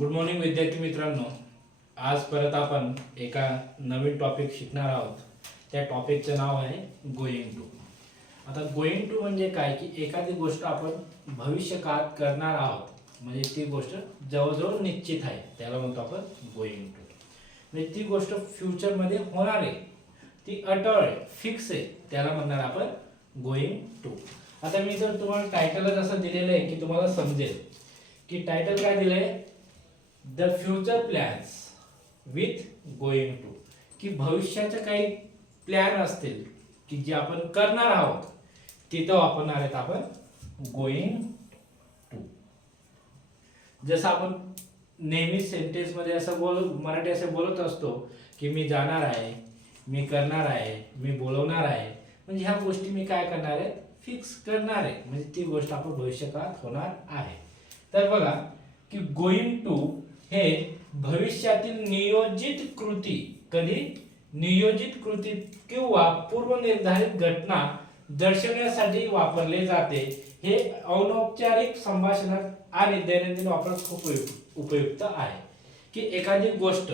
Good morning विद्यार्थी मित्रांनो. आज परत आपण एका नवीन टॉपिक शिकणार आहोत. त्या टॉपिकचं नाव आहे गोईंग टू आता गोईंग टू म्हणजे काय? की एखादी गोष्ट आपण भविष्यकाळात करणार आहोत. म्हणजे ती गोष्ट जवळजवळ निश्चित आहे. त्याला म्हणतो आपण गोईंग टू म्हणजे ती गोष्ट फ्युचरमध्ये होणार आहे. ती अटळ आहे फिक्स आहे. त्याला म्हणणार आपण गोईंग टू आता मी जर तुम्हाला टायटलच असं दिलेलं आहे की तुम्हाला समजेल. की टायटल काय दिलं आहे the future plans with going to की भविष्याचे काही प्लॅन असतील की जे आपण करणार आहोत तिथं वापरणार आहेत आपण गोइंग टू जसं आपण नेहमी सेंटेन्समध्ये असं बोल मराठी असं बोलत असतो की मी जाणार आहे मी करणार आहे मी बोलवणार आहे. म्हणजे ह्या गोष्टी मी काय करणार आहे? फिक्स करणार आहे. म्हणजे ती गोष्ट आपण भविष्यकाळात होणार आहे. तर बघा की गोइंग टू हे भविष्यातील नियोजित कृती कधी? नियोजित कृती किंवा पूर्वनिर्धारित घटना दर्शवण्यासाठी वापरले जाते. हे अनौपचारिक संभाषणात आणि दैनंदिन वापरात खूप उपयुक्त- उपयुक्त आहे. की एखादी गोष्ट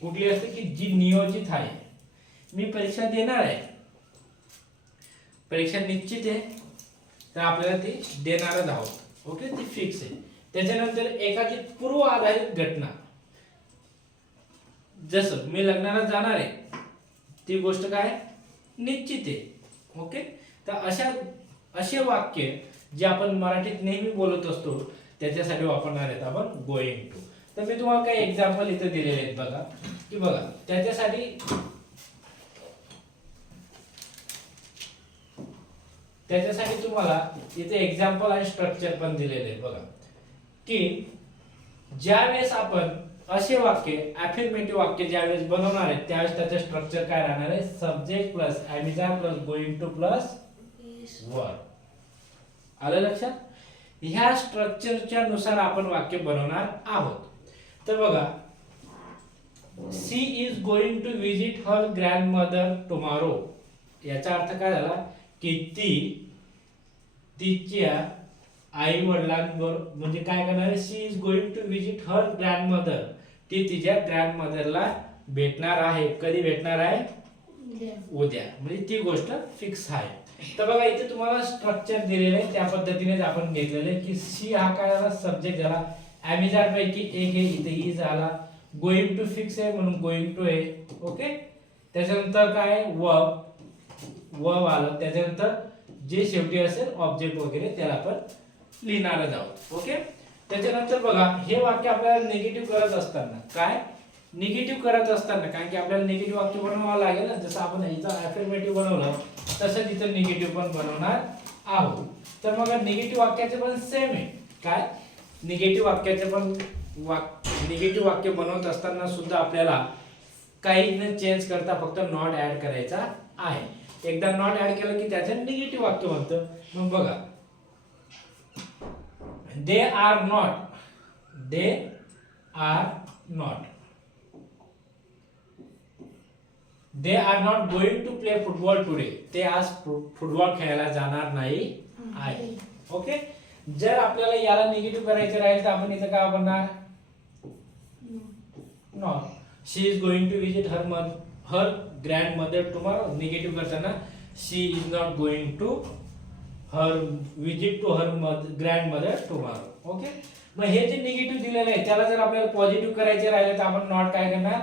कुठली असते की जी नियोजित आहे. मी परीक्षा देणार आहे. परीक्षा निश्चित आहे. तर आपल्याला ती देणारच आहोत. ओके? ती फिक्स आहे. त्याच्यानंतर एखादी पूर्व आधारित घटना. जसं मी लग्नाला जाणार आहे ती गोष्ट काय? निश्चित आहे. ओके? तर अशा असे वाक्य जे आपण मराठीत नेहमी बोलत असतो त्याच्यासाठी वापरणार आहेत आपण गोईंग टू तर मी तुम्हाला काही एक्झाम्पल इथे दिलेले आहेत बघा. की बघा त्याच्यासाठी त्याच्यासाठी तुम्हाला इथे एक्झाम्पल आणि स्ट्रक्चर पण दिलेले आहे बघा. की ज्यावेळेस आपण असे वाक्य अफिर्मेटिव्ह वाक्य ज्यावेळेस बनवणार आहे त्यावेळेस त्याचं स्ट्रक्चर काय राहणार आहे? Subject plus am is are plus going to plus verb आलं लक्षात? ह्या स्ट्रक्चरच्या नुसार आपण वाक्य बनवणार आहोत. तर बघा she is going to visit her grandmother tomorrow याचा अर्थ काय झाला? की ती तिच्या आई वडिलांबरोबर म्हणजे काय करणार? She is going to visit her grandmother ती तिच्या ग्रँड मदरला भेटणार आहे. कधी भेटणार आहे? उद्या. म्हणजे ती गोष्ट फिक्स आहे. तर बघा इथे तुम्हाला स्ट्रक्चर दिलेलं आहे. त्या पद्धतीनेच आपण घेतलेलं आहे की सी हा काय झाला? सब्जेक्ट झाला. ॲमिजार पैकी एक आहे. इथे ई झाला. गोइंग टू फिक्स आहे म्हणून गोइंग टू आहे. ओके त्याच्यानंतर काय व. व आलं. त्याच्यानंतर जे शेवटी असेल ऑब्जेक्ट वगैरे त्याला आपण लिहिणारच आहोत ओके त्याच्यानंतर बघा हे वाक्य आपल्याला निगेटिव्ह करत असताना. काय? निगेटिव्ह करत असताना कारण की आपल्याला निगेटिव्ह वाक्य बनवावं लागेल ना. जसं आपण इथं अफर्मेटिव्ह बनवलं तसं तिथं निगेटिव्ह पण बनवणार आहोत. तर मग निगेटिव्ह वाक्याचे पण सेम आहे. काय? निगेटिव्ह वाक्याचे पण वाक निगेटिव्ह वाक्य बनवत असताना सुद्धा आपल्याला काही न चेंज करता फक्त नॉट ऍड करायचा आहे. एकदा नॉट ऍड केलं की त्याचं निगेटिव्ह वाक्य बनतं. मग बघा they are not they are not they are not going to play football today ते आज फुटबॉल खेळायला जाणार नाही आहे. ओके जर आपल्याला याला निगेटिव्ह करायचं राहील तर आपण इथं काय वापरणार not she is going to visit her mother her grandmother tomorrow negative करताना she is not going to her visit to her grandmother tomorrow okay मग हे जे निगेटिव्ह दिलेलं आहे त्याला जर आपल्याला पॉझिटिव्ह करायचे राहिले तर आपण नॉट काय करणार?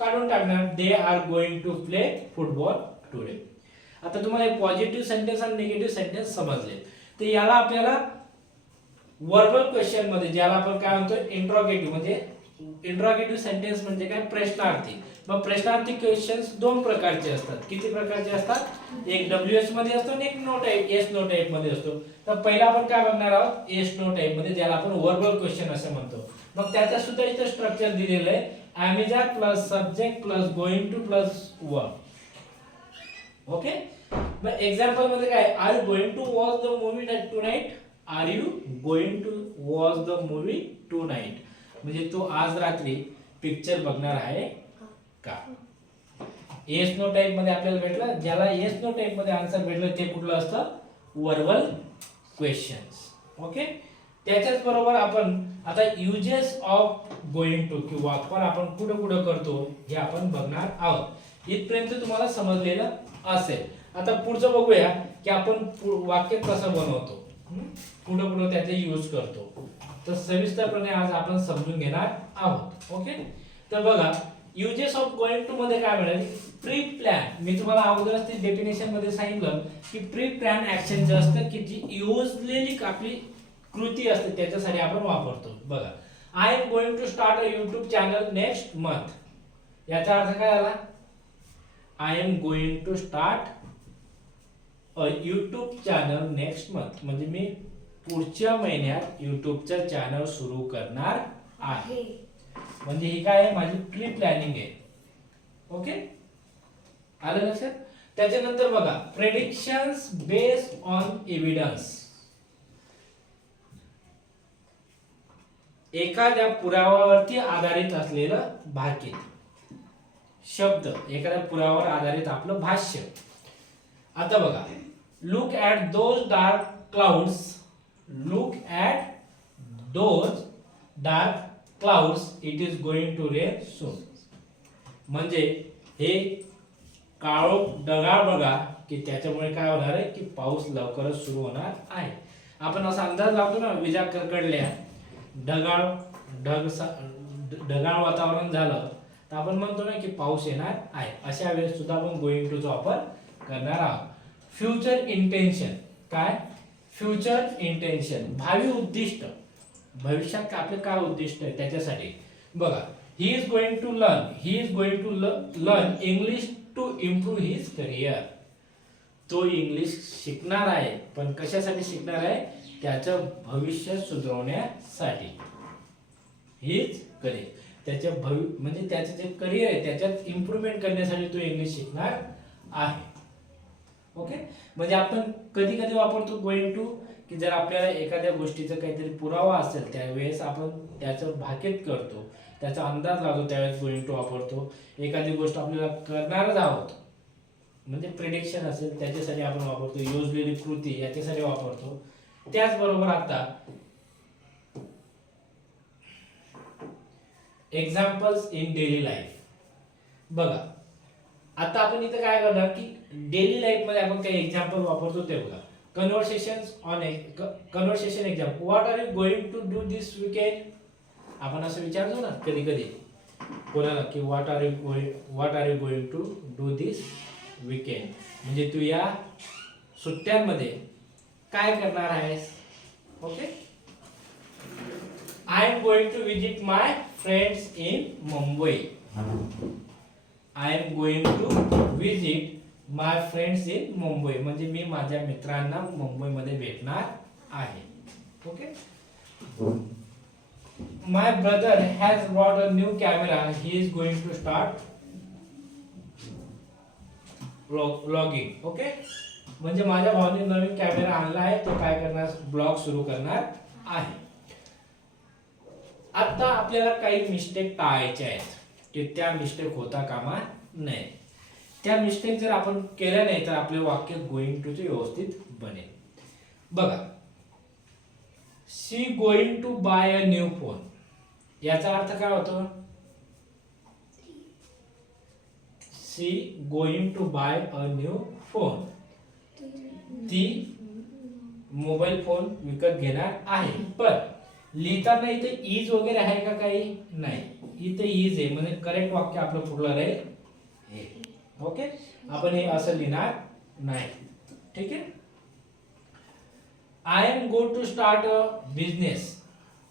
काढून टाकणार. They are going to play football today आता तुम्हाला पॉझिटिव्ह सेंटेन्स आणि निगेटिव्ह सेंटेन्स समजले. तर याला आपल्याला वर्बल क्वेश्चनमध्ये ज्याला आपण काय म्हणतो इंट्रॉगेटिव्ह म्हणजे इंट्रॉगेटिव्ह सेंटेन्स म्हणजे काय? प्रश्नार्थी. मग प्रश्नार्थी क्वेश्चन्स दोन प्रकारचे असतात. किती प्रकारचे असतात? एक डब्ल्यू एसमध्ये असतो आणि एक नो टाईप एस नो टाईपमध्ये असतो. तर पहिला आपण काय बघणार आहोत? एस नो टाईपमध्ये ज्याला आपण वर्बल क्वेश्चन असं म्हणतो. मग त्याचा सुद्धा इथं स्ट्रक्चर दिलेलं आहे. Am is are plus subject plus going to plus verb okay मग एक्झाम्पलमध्ये काय? Are you going to watch the movie tonight are you going to watch the movie tonight म्हणजे तो आज रात्री पिक्चर बघणार आहे का? येस नो टाईपमध्ये आपल्याला भेटलं. ज्याला येस नो टाईपमध्ये आन्सर भेटलं ते कुठलं असतं? वर्बल क्वेश्चन्स ओके त्याच्याच बरोबर आपण आता युजेस ऑफ गोइंग टू की वापर आपण कुठं कुठं करतो हे आपण बघणार आहोत. इथपर्यंत तुम्हाला समजलेलं असेल. आता पुढचं बघूया की आपण वाक्य कसं बनवतो? कुठं कुठं त्याचे यूज करतो? तर सविस्तरपणे आज आपण समजून घेणार आहोत. ओके तर बघा युजेस ऑफ गोइंग टू मध्ये काय मिळेल प्री प्लॅन मी तुम्हाला अगोदरच ते डेफिनेशनमध्ये सांगितलं की प्री प्लॅन ऍक्शन जे असतं की जी योजलेली आपली कृती असते त्याच्यासाठी आपण वापरतो. बघा I am going to start a YouTube channel next month याचा अर्थ काय आला I am going to start a YouTube channel next month म्हणजे मी पुढच्या महिन्यात युट्यूबचं चॅनल सुरू करणार आहे. म्हणजे ही काय आहे? माझी प्री प्लॅनिंग आहे. ओके आलं लक्षात? त्याच्यानंतर बघा प्रेडिक्शन्स बेस्ड ऑन एव्हिडन्स एखाद्या पुराव्यावरती आधारित असलेलं भाकीत शब्द. एखाद्या पुराव्यावर आधारित आपलं भाष्य. आता बघा. Look at those dark clouds look at those dark clouds it is going to rain soon. म्हणजे हे काळो ढगाळ बघा की त्याच्यामुळे काय होणार आहे की पाऊस लवकरच सुरू होणार आहे. आपण असा अंदाज लावतो ना विजा कडकडल्या ढगाळ ढग सा- ढ- ढगाळ वातावरण झालं तर आपण म्हणतो ना की पाऊस येणार आहे. अशा वेळेस सुद्धा आपण गोइंग टूचा वापर करणार आहोत. फ्युचर इंटेन्शन काय? फ्युचर इंटेन्शन भावी उद्दिष्ट. भविष्यात आपलं काय उद्दिष्ट आहे त्याच्यासाठी. बघा he is going to learn he is going to learn English to improve his career तो इंग्लिश शिकणार आहे पण कशासाठी शिकणार आहे? त्याचं भविष्य सुधारवण्यासाठी. हीच करिअर त्याच्या भवि म्हणजे त्याचं जे करिअर आहे त्याच्यात इम्प्रूव्हमेंट करण्यासाठी तो इंग्लिश शिकणार आहे. ओके म्हणजे आपण कधी कधी वापरतो गोइंग टू की जर आपल्याला एखाद्या गोष्टीचा काहीतरी पुरावा असेल त्यावेळेस आपण त्याचं भाकीत करतो. त्याचा अंदाज लागतो त्यावेळेस गोइंग टू वापरतो. एखादी गोष्ट आपल्याला करणारच आहोत. म्हणजे प्रिडिक्शन असेल त्याच्यासाठी आपण वापरतो. योजलेली कृती याच्यासाठी वापरतो. त्याचबरोबर आता एक्झाम्पल्स इन डेली लाईफ बघा. आता आपण इथं काय करणार की डेली लाईफमध्ये आपण काही एक्झाम्पल वापरतो ते बघा. Conversation on conversation example what are you going to do this weekend आपण असं विचारतो ना कधी कधी कोणाला की what are you going what are you going to do this weekend म्हणजे तू या सुट्ट्यांमध्ये काय करणार आहेस? Okay I am going to visit my friends in Mumbai I am going to visit my friends in Mumbai म्हणजे मी माझ्या मित्रांना मुंबईमध्ये भेटणार आहे. Okay my brother has brought a new camera he is going to start blogging okay म्हणजे माझ्या भावाने नवीन कॅमेरा आणला आहे. तो काय करणार? ब्लॉग सुरू करणार आहे. आता आपल्याला काही मिस्टेक टाळायचे आहेत. की त्या मिस्टेक होता कामा नये. त्या मिस्टेक जर आपण केल्या नाही तर आपले वाक्य गोइंग टू चे व्यवस्थित बनेल. बघा. She going to buy a new phone याचा अर्थ काय होतो? She going to buy a new phone ती मोबाईल फोन विकत घेणार आहे. पण लिहिताना इथे इज वगैरे आहे का काही? नाही. इथे इज आहे. म्हणजे करेक्ट वाक्य आपलं पुढलं राहील. हे. ओके? आपण हे असं लिहिणार नाही. ठीक आहे? I am go to start a business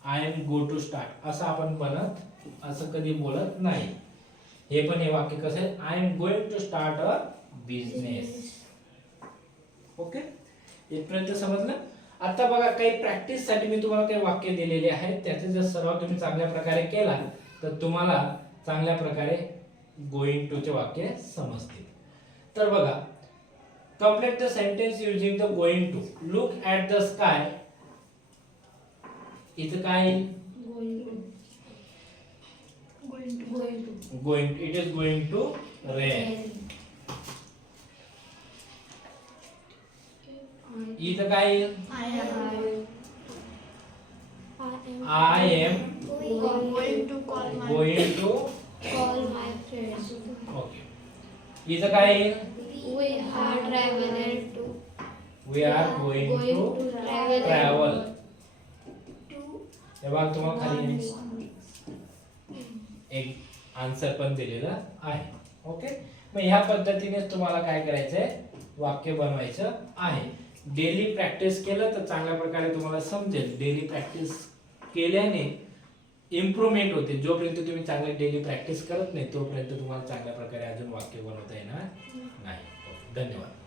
I am go to start असं आपण बनत असं कधी बोलत नाही. हे पण हे वाक्य कसं आहे? I am going to start a business okay? इथपर्यंत समजलं? आता बघा काही प्रॅक्टिससाठी मी तुम्हाला काही वाक्य दिलेले आहेत. त्याचे जर सराव तुम्ही चांगल्या प्रकारे केला तर तुम्हाला चांगल्या प्रकारे गोइंग टू चे वाक्य समजतील. तर बघा complete the sentence using the going to look at the sky इथं काय? Going it is going to rain इथं काय? येईल? आय एम गोइंग टू इथं काय येईल We are traveling to we are going to travel travel to तेव्हा तुम्हाला खाली एक आन्सर पण दिलेला आहे. ओके मग ह्या पद्धतीने तुम्हाला काय करायचंय? वाक्य बनवायचं आहे. डेली प्रॅक्टिस केलं तर चांगल्या प्रकारे तुम्हाला समजेल. डेली प्रॅक्टिस केल्याने इम्प्रूव्हमेंट होते. जोपर्यंत तुम्ही चांगली डेली प्रॅक्टिस करत नाही तोपर्यंत तुम्हाला चांगल्या प्रकारे अजून वाक्य बनवता येणार नाही. धन्यवाद.